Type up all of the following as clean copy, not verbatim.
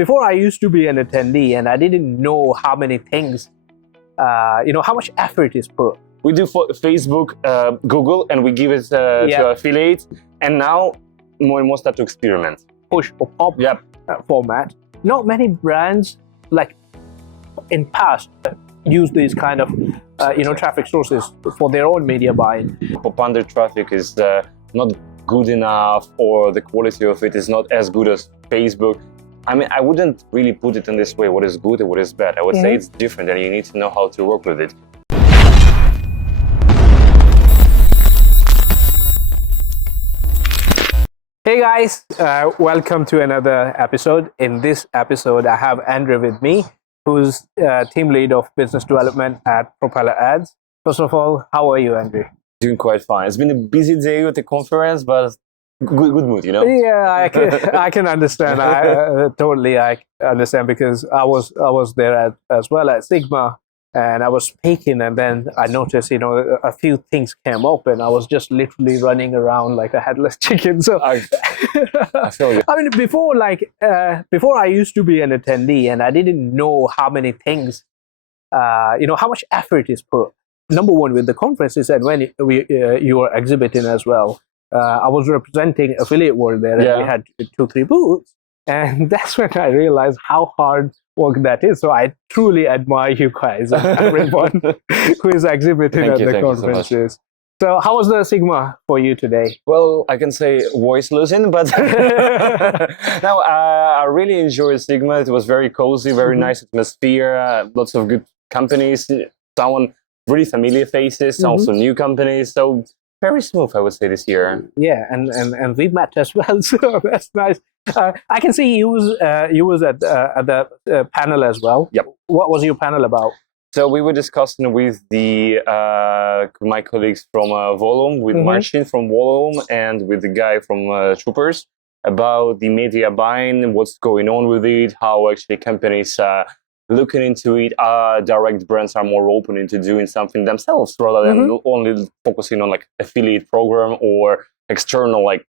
before I used to be an attendee and I didn't know how many things, how much effort is put. We do Facebook, Google, and we give it to affiliates. And now more and more start to experiment. Push or pop format. Not many brands like in past use these kind of traffic sources for their own media buying. Pop-under traffic is not good enough, or the quality of it is not as good as Facebook. I mean, I wouldn't really put it in this way, what is good and what is bad. I would say it's different and you need to know how to work with it. Hey guys, welcome to another episode. In this episode, I have Andrei with me, who's team lead of business development at Propeller Ads. First of all, how are you, Andrei? Doing quite fine. It's been a busy day with the conference, but good mood, you know? Yeah, I can understand. I understand because I was there as well at Sigma, and I was speaking, and then I noticed, a few things came up, and I was just literally running around like a headless chicken. So I feel good. I mean, before I used to be an attendee, and I didn't know how many things, how much effort is put. Number one, with the conferences, and when you were exhibiting as well. I was representing Affiliate World there, and we had 2-3 booths, and that's when I realized how hard work that is. So I truly admire you guys, everyone who is exhibiting at the conferences. So how was the Sigma for you today? Well, I can say voice losing, but no, I really enjoyed Sigma. It was very cozy, very nice atmosphere, lots of good companies, someone really familiar faces, also new companies. So very smooth, I would say, this year. Yeah, and we met as well, so that's nice. I can see you was at the panel as well. Yep. What was your panel about? So we were discussing with my colleagues from Volume, with Marcin from Volume, and with the guy from Troopers about the media buying, what's going on with it, how actually companies looking into it. Direct brands are more open into doing something themselves rather than only focusing on like affiliate program or external like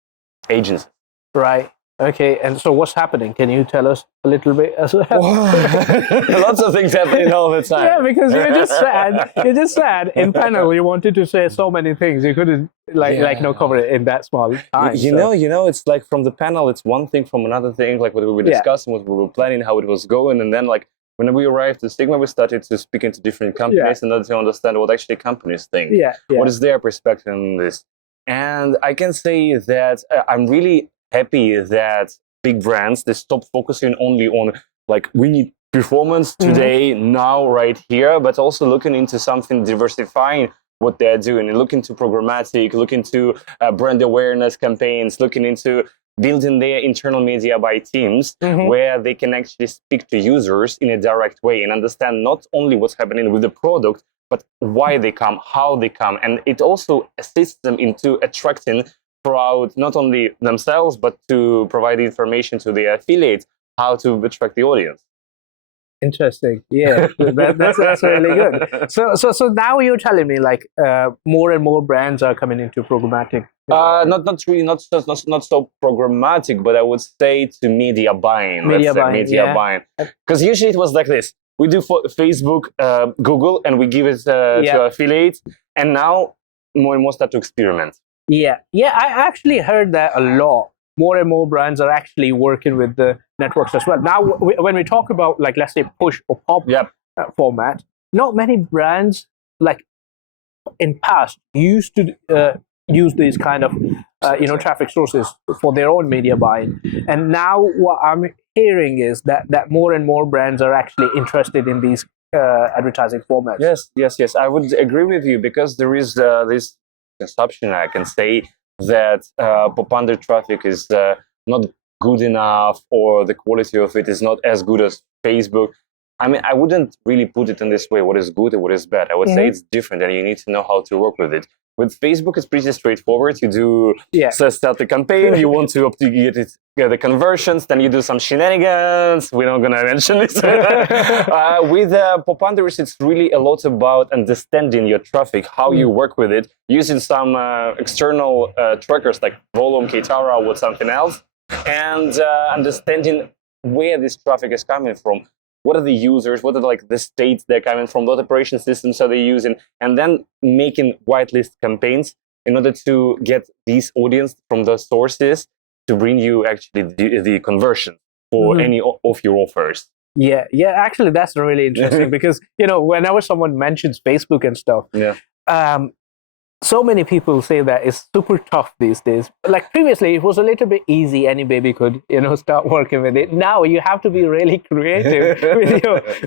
agents. Right. Okay. And so what's happening? Can you tell us a little bit as well? Lots of things happening all the time. Yeah, because you just said in panel you wanted to say so many things. You couldn't cover it in that small time. You know, it's like from the panel, it's one thing from another thing, like what we were discussing, what we were planning, how it was going, and then like when we arrived at Sigma, we started to speak into different companies in order to understand what actually companies think. What is their perspective on this? And I can say that I'm really happy that big brands, they stop focusing only on like we need performance today, now, right here, but also looking into something diversifying what they're doing, and looking to programmatic, looking to brand awareness campaigns, looking into building their internal media by teams where they can actually speak to users in a direct way and understand not only what's happening with the product, but why they come, how they come. And it also assists them into attracting throughout not only themselves, but to provide information to their affiliates, how to attract the audience. Interesting. Yeah, that's really good. So now you're telling me like more and more brands are coming into programmatic. Not so programmatic, but I would say to media buying. Media buying. Because usually it was like this: we do Facebook, Google, and we give it to affiliates, and now more and more start to experiment. Yeah. I actually heard that a lot. More and more brands are actually working with the networks as well. Now, when we talk about, like, let's say push or pop format, not many brands, like in past, used to use these kind of, traffic sources for their own media buying. And now what I'm hearing is that more and more brands are actually interested in these advertising formats. Yes. I would agree with you, because there is this consumption, I can say, that pop-under traffic is not good enough, or the quality of it is not as good as Facebook. I mean, I wouldn't really put it in this way, what is good and what is bad. I would say it's different and you need to know how to work with it. With Facebook, it's pretty straightforward. You do start the campaign, you want to get the conversions, then you do some shenanigans. We're not going to mention this. With pop-unders, it's really a lot about understanding your traffic, how you work with it, using some external trackers like Volume, Kitara, or something else, and understanding where this traffic is coming from. What are the users? What are like the states they're coming from? What operation systems are they using? And then making whitelist campaigns in order to get these audience from those sources to bring you actually the conversion for any of your offers. Yeah, actually that's really interesting because, whenever someone mentions Facebook and stuff, so many people say that it's super tough these days. Like previously, it was a little bit easy. Any baby could, start working with it. Now you have to be really creative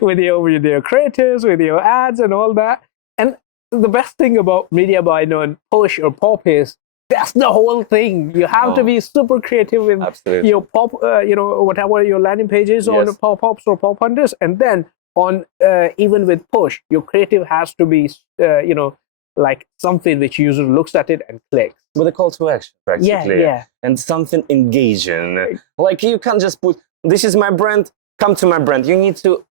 with your creatives, with your ads and all that. And the best thing about media buying on push or pop is that's the whole thing. You have to be super creative with your pop, whatever your landing pages on pop-ups or pop hunters, and then on even with push, your creative has to be, like something which user looks at it and clicks. With a call to action, practically. Yeah. And something engaging. Like you can't just put, this is my brand, come to my brand. You need to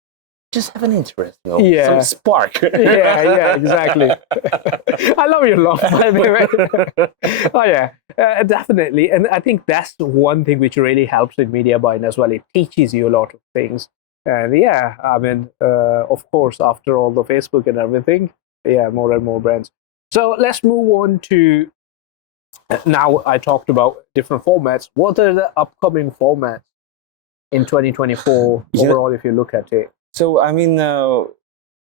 just have an interest, some spark. yeah, exactly. I love your laugh, by the way. Oh yeah, definitely. And I think that's one thing which really helps with media buying as well. It teaches you a lot of things. And yeah, I mean, of course, after all the Facebook and everything, more and more brands. So let's move on to, now I talked about different formats. What are the upcoming formats in 2024 overall, if you look at it? So, I mean,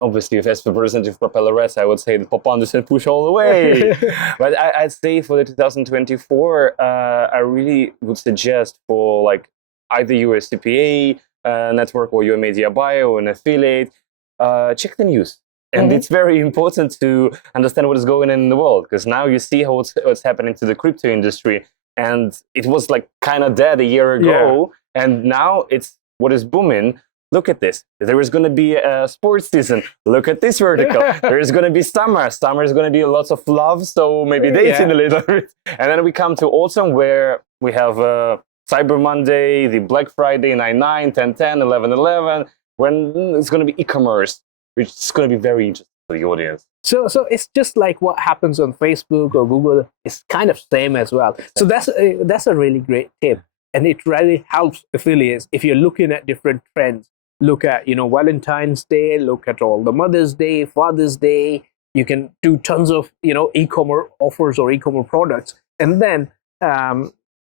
obviously, if as representative Propeller Ads, I would say the pop unders and push all the way. But I'd say for the 2024, I really would suggest for like either your CPA network or your media buyer or an affiliate, check the news. And it's very important to understand what is going on in the world, because now you see what's happening to the crypto industry. And it was like kind of dead a year ago. And now it's what is booming. Look at this. There is going to be a sports season. Look at this vertical. There is going to be summer. Summer is going to be lots of love, so maybe dating a little bit. And then we come to autumn, where we have Cyber Monday, the Black Friday, 9/9, 10/10, 11/11, when it's going to be e-commerce, which is going to be very interesting for the audience. So it's just like what happens on Facebook or Google. It's kind of same as well. So that's a really great tip. And it really helps affiliates if you're looking at different trends. Look at, Valentine's Day, look at all the Mother's Day, Father's Day. You can do tons of, e-commerce offers or e-commerce products. And then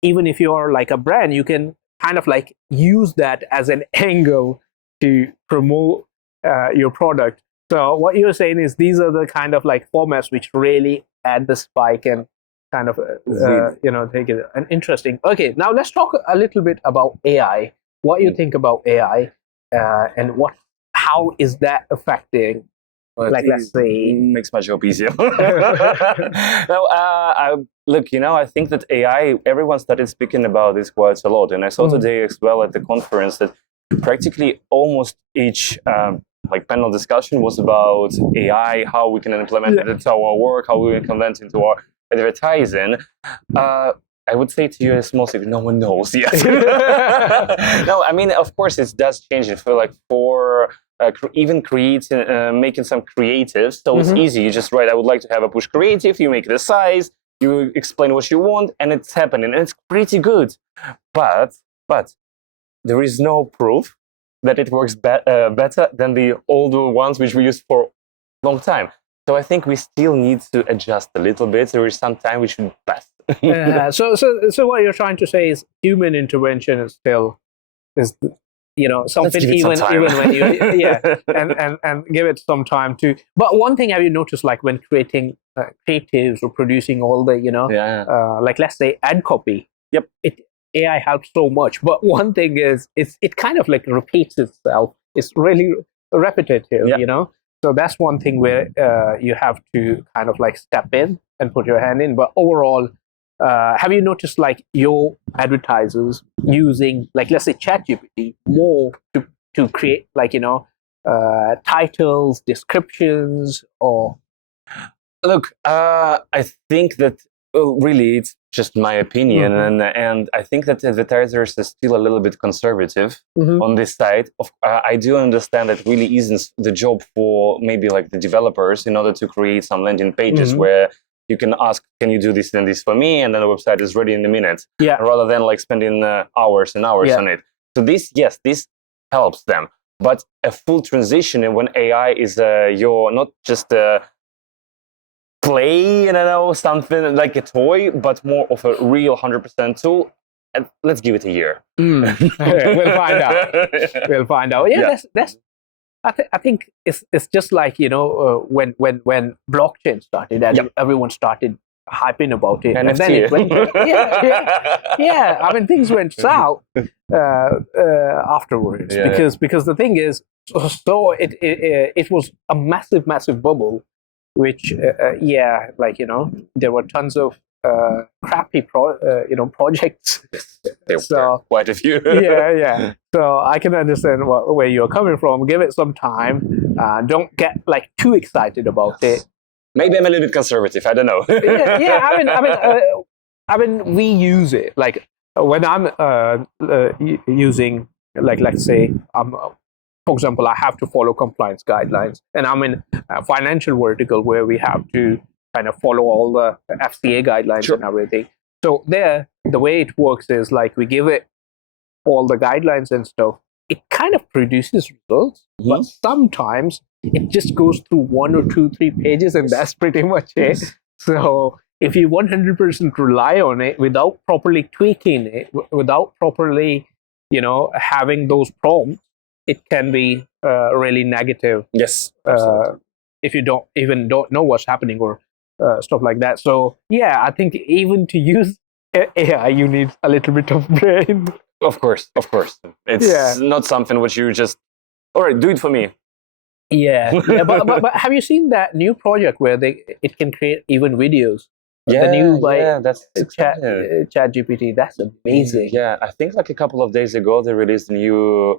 even if you're like a brand, you can kind of like use that as an angle to promote your product. So what you're saying is these are the kind of like formats which really add the spike and kind of, take it an interesting. Okay, now let's talk a little bit about AI. What you think about AI and how is that affecting, let's say, makes my job easier. Look, I think that AI, everyone started speaking about this quite a lot. And I saw today as well at the conference that practically almost each panel discussion was about AI, how we can implement it into our work, how we implement it into our advertising. I would say to you, a small city, no one knows yet. No, I mean, of course, it does change. I feel like for even creating, making some creatives, so it's easy. You just write, I would like to have a push creative. You make the size, you explain what you want, and it's happening. And it's pretty good. But there is no proof that it works better than the older ones which we used for a long time. So I think we still need to adjust a little bit. There is some time we should pass. So what you're trying to say is human intervention is still something even when you and give it some time to. But one thing, have you noticed, like when creating creatives or producing all the like let's say ad copy, AI helps so much. But one thing is it kind of like repeats itself. It's really repetitive, So that's one thing where you have to kind of like step in and put your hand in. But overall, have you noticed like your advertisers using, like, let's say ChatGPT more to create like, titles, descriptions, or? Look, I think that really it's just my opinion, and I think that advertisers are still a little bit conservative on this side. I do understand that really isn't the job for maybe like the developers in order to create some landing pages where you can ask, can you do this and this for me? And then the website is ready in a minute, rather than like spending hours and hours on it. So this, yes, this helps them. But a full transition, and when AI is your not just a play, I don't know, something like a toy, but more of a real 100% tool. And let's give it a year. We'll find out. We'll find out. Yeah, that's. I think it's just like, you know, when blockchain started and everyone started hyping about it, NFT. and then it went, yeah. I mean, things went south afterwards because the thing is, so it was a massive bubble, which like, you know, there were tons of crappy projects. So quite a few. yeah. So I can understand where you're coming from. Give it some time. Don't get like too excited about it. Maybe I'm a little bit conservative. I don't know. I mean, we use it. Like when I'm using, like, let's say, for example, I have to follow compliance guidelines, and I'm in a financial vertical where we have to kind of follow all the FCA guidelines and everything. So there, the way it works is like we give it all the guidelines and stuff. It kind of produces results, but sometimes it just goes through 1 or 2, 3 pages, and that's pretty much it. So if you 100% rely on it without properly tweaking it, without properly, you know, having those prompts, it can be really negative. Yes. If you don't know what's happening or stuff like that. So yeah, I think even to use AI, you need a little bit of brain. Of course. It's not something which you just, all right, do it for me. Yeah. But have you seen that new project where it can create even videos? The new that's ChatGPT. That's amazing. Yeah, I think like a couple of days ago they released a new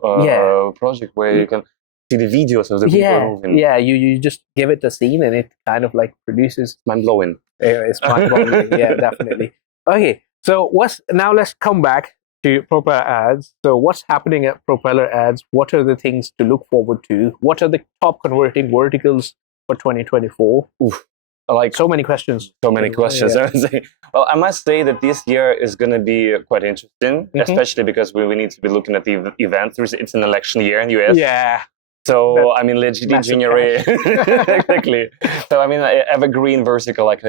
project where you can see the videos of the people moving. Yeah, you just give it a scene and it kind of like produces. Mind-blowing. It's mind-blowing. Yeah, definitely. Okay, so now let's come back to Propeller Ads. So what's happening at Propeller Ads? What are the things to look forward to? What are the top converting verticals for 2024? Oof. Like so many questions. Yeah. Well, I must say that this year is going to be quite interesting, especially because we need to be looking at the events. It's an election year in the US. Yeah. So, I mean, lead generation. Exactly. So, I mean, evergreen vertical, like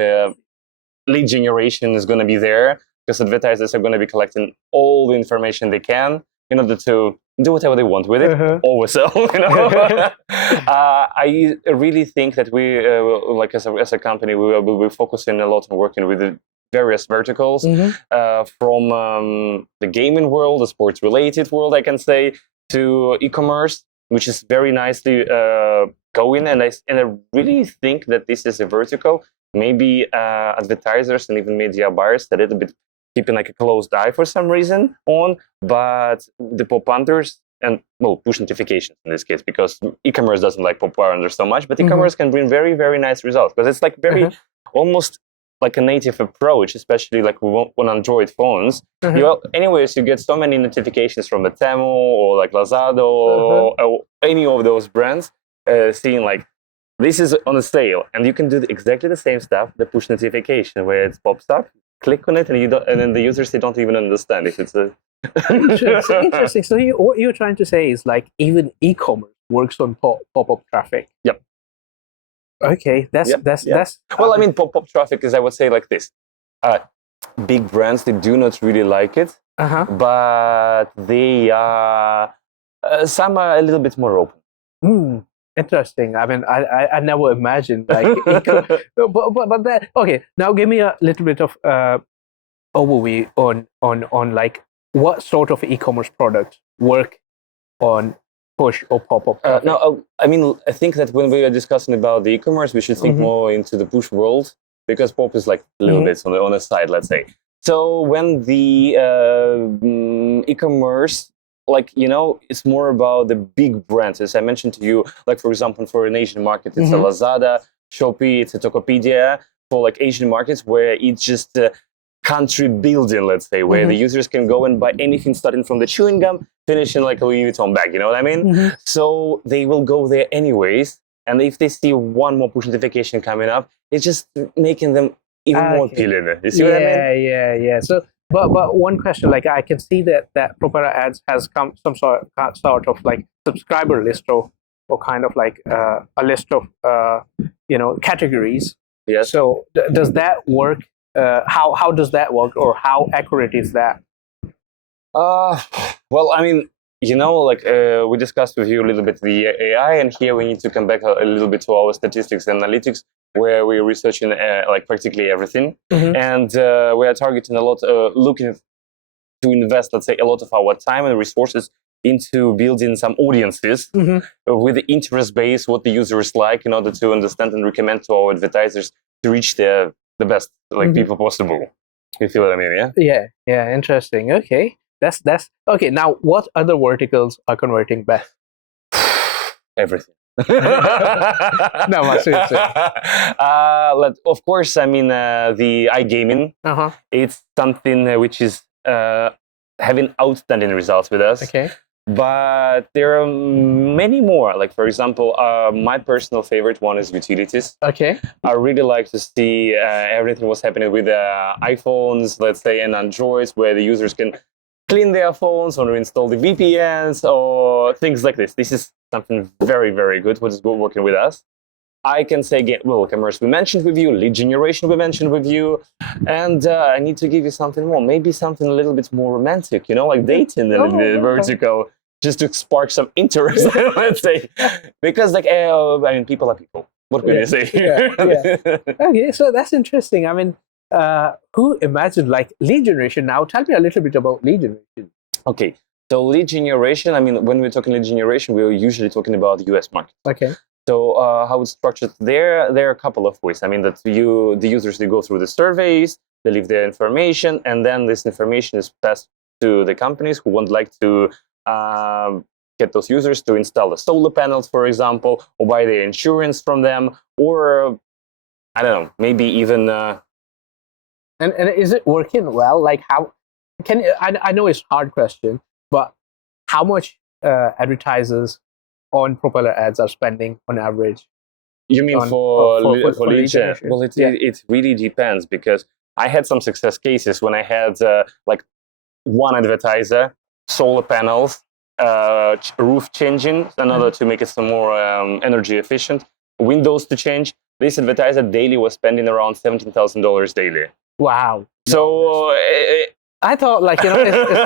lead generation is going to be there because advertisers are going to be collecting all the information they can in order to do whatever they want with it, always sell. You know? I really think that we, like as a company, we will be focusing a lot on working with the various verticals, from the gaming world, the sports-related world, I can say, to e-commerce, which is very nicely going. And I really think that this is a vertical. Maybe advertisers and even media buyers a little bit keeping like a closed eye for some reason on, but the pop hunters and push notifications in this case, because e-commerce doesn't like pop hunters so much, but e-commerce can bring very, very nice results because it's like very almost like a native approach, especially like on Android phones. Anyways, you get so many notifications from the Temu or like Lazada or any of those brands seeing like this is on a sale, and you can do exactly the same stuff, the push notification where it pops up. Click on it, and then the users, they don't even understand if it's a. Interesting. So what you're trying to say is like even e-commerce works on pop-up traffic. Yep. Okay, that's. Well, I mean, pop-up traffic is, I would say, like this. Big brands, they do not really like it, but they are some are a little bit more open. Interesting. I mean, I never imagined like, but that okay. Now give me a little bit of overview on like what sort of e-commerce products work on push or pop-up. No, I mean, I think that when we are discussing about the e-commerce, we should think more into the push world, because pop is like a little bit on the side, let's say. So when the e-commerce, like, you know, it's more about the big brands. As I mentioned to you, like, for example, for an Asian market, it's a Lazada, Shopee, it's a Tokopedia. For like Asian markets where it's just country building, let's say, where the users can go and buy anything starting from the chewing gum, finishing like a Louis Vuitton bag, you know what I mean? So they will go there anyways. And if they see one more push notification coming up, it's just making them even more appealing. You see what I mean? Yeah. But one question, like I can see that Propeller Ads has come some sort of like subscriber list or kind of like a list of categories. Yes. So does that work? How does that work, or how accurate is that? Well, I mean, like we discussed with you a little bit the AI, and here we need to come back a little bit to our statistics and analytics, where we're researching like practically everything, and we are targeting a lot, looking to invest, let's say, a lot of our time and resources into building some audiences with the interest base, what the users like, in order to understand and recommend to our advertisers to reach the best people possible. You feel what I mean? Yeah. Yeah. Interesting. Okay. That's okay. Now, what other verticals are converting best? Everything. No, seriously. Of course, I mean the iGaming. It's something which is having outstanding results with us. Okay. But there are many more. Like, for example, my personal favorite one is utilities. Okay. I really like to see everything what's happening with iPhones, let's say, and Androids, where the users can clean their phones or install the VPNs or things like this. This is something very, very good, what is working with us. I can say, again, well, commerce we mentioned with you, lead generation we mentioned with you, and I need to give you something more, maybe something a little bit more romantic, like dating in the vertical, just to spark some interest, let's say. Because, I mean, people are people. What can you say? Okay, so that's interesting. I mean, who imagined lead generation? Now, tell me a little bit about lead generation. Okay, so lead generation, I mean, when we're talking lead generation, we're usually talking about the US market. Okay. So how it's structured there are a couple of ways. I mean, that the users, they go through the surveys, they leave their information, and then this information is passed to the companies who would like to get those users to install the solar panels, for example, or buy their insurance from them, or I don't know, maybe even. And is it working well? Like, how can I know it's a hard question, but how much advertisers on Propeller Ads are spending on average? You mean for lead gen? Well, it really depends, because I had some success cases when I had one advertiser, solar panels, roof changing, another to make it some more energy efficient, windows to change. This advertiser daily was spending around $17,000 daily. Wow. So I thought it's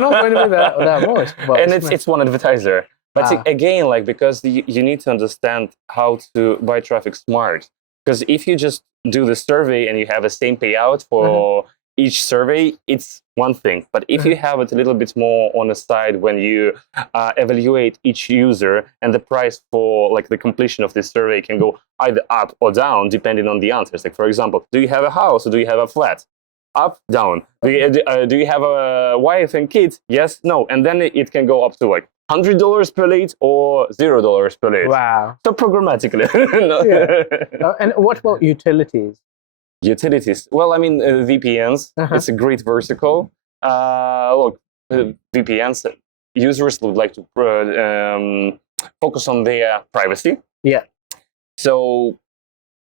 not going to be that much. But and it's one advertiser. But again, because you need to understand how to buy traffic smart. Because if you just do the survey and you have the same payout for each survey, it's one thing. But if you have it a little bit more on the side, when you evaluate each user, and the price for the completion of this survey can go either up or down depending on the answers. Like, for example, do you have a house or do you have a flat? Up, down. Do you have a wife and kids? Yes, no. And then it can go up to $100 per lead or $0 per lead. Wow. So programmatically. And what about utilities? Utilities. Well, I mean, VPNs. It's a great vertical. Look, VPNs, users would like to focus on their privacy. Yeah. So,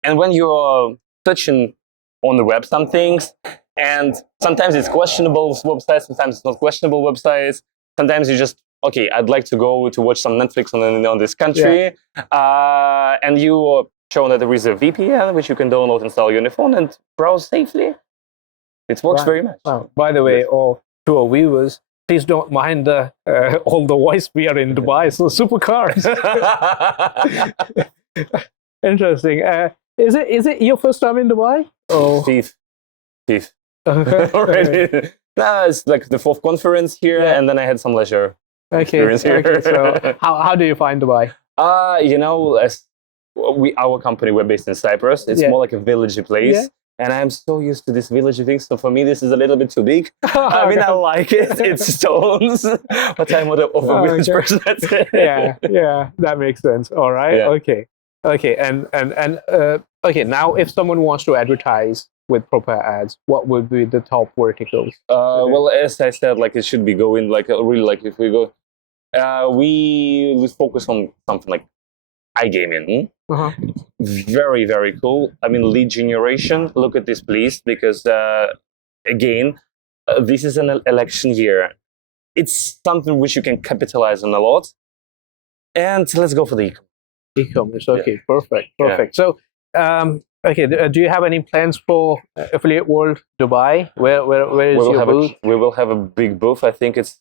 and when you're touching on the web some things, and sometimes it's questionable websites, sometimes it's not questionable websites, sometimes you just, okay, I'd like to go to watch some Netflix on this country, and you show that there is a VPN which you can download, install on your phone, and browse safely. It works very much. Wow. By the way, to our viewers, please don't mind all the voice. We are in Dubai, so supercars. Interesting. Is it your first time in Dubai? Oh, Fifth. Already. No, it's the fourth conference here, and then I had some leisure experience here. Okay. So how do you find Dubai? As our company, we're based in Cyprus. It's more like a villagey place. And I'm so used to this villagey thing, so for me this is a little bit too big. I mean, I like it. It's stones, but I'm more of a village person. That's it. Yeah, that makes sense. All right. Yeah. Okay. And okay. Now, if someone wants to advertise with Propeller Ads, what would be the top verticals? Well, as I said, it should be going really if we go, we focus on something like iGaming. Very, very cool. I mean, lead generation. Look at this, please, because again, this is an election year. It's something which you can capitalize on a lot. And let's go for the e-commerce. Okay, perfect. So, okay, do you have any plans for Affiliate World Dubai? Where is your booth? We will have a big booth. I think it's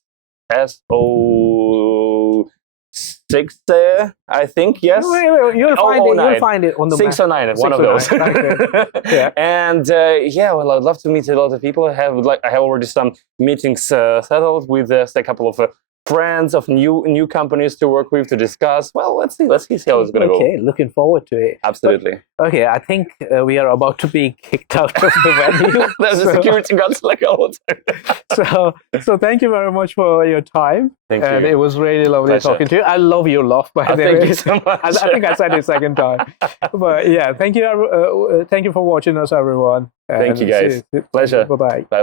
SO6 there. I think, yes. You'll find it on the 609, one of those. Okay. Yeah. And well, I'd love to meet a lot of people. I have already some meetings settled with a couple of friends of new companies to work with to discuss. Well, let's see how it's going to go. Okay, looking forward to it. Absolutely. But, okay, I think we are about to be kicked out of the venue. There's a security guards like all the time. So thank you very much for your time. Thank you. It was really lovely talking to you. I love your laugh, by the way. Thank you so much. I think I said it second time. But yeah, thank you for watching us, everyone. Thank you, guys. Pleasure. Bye-bye. Bye-bye.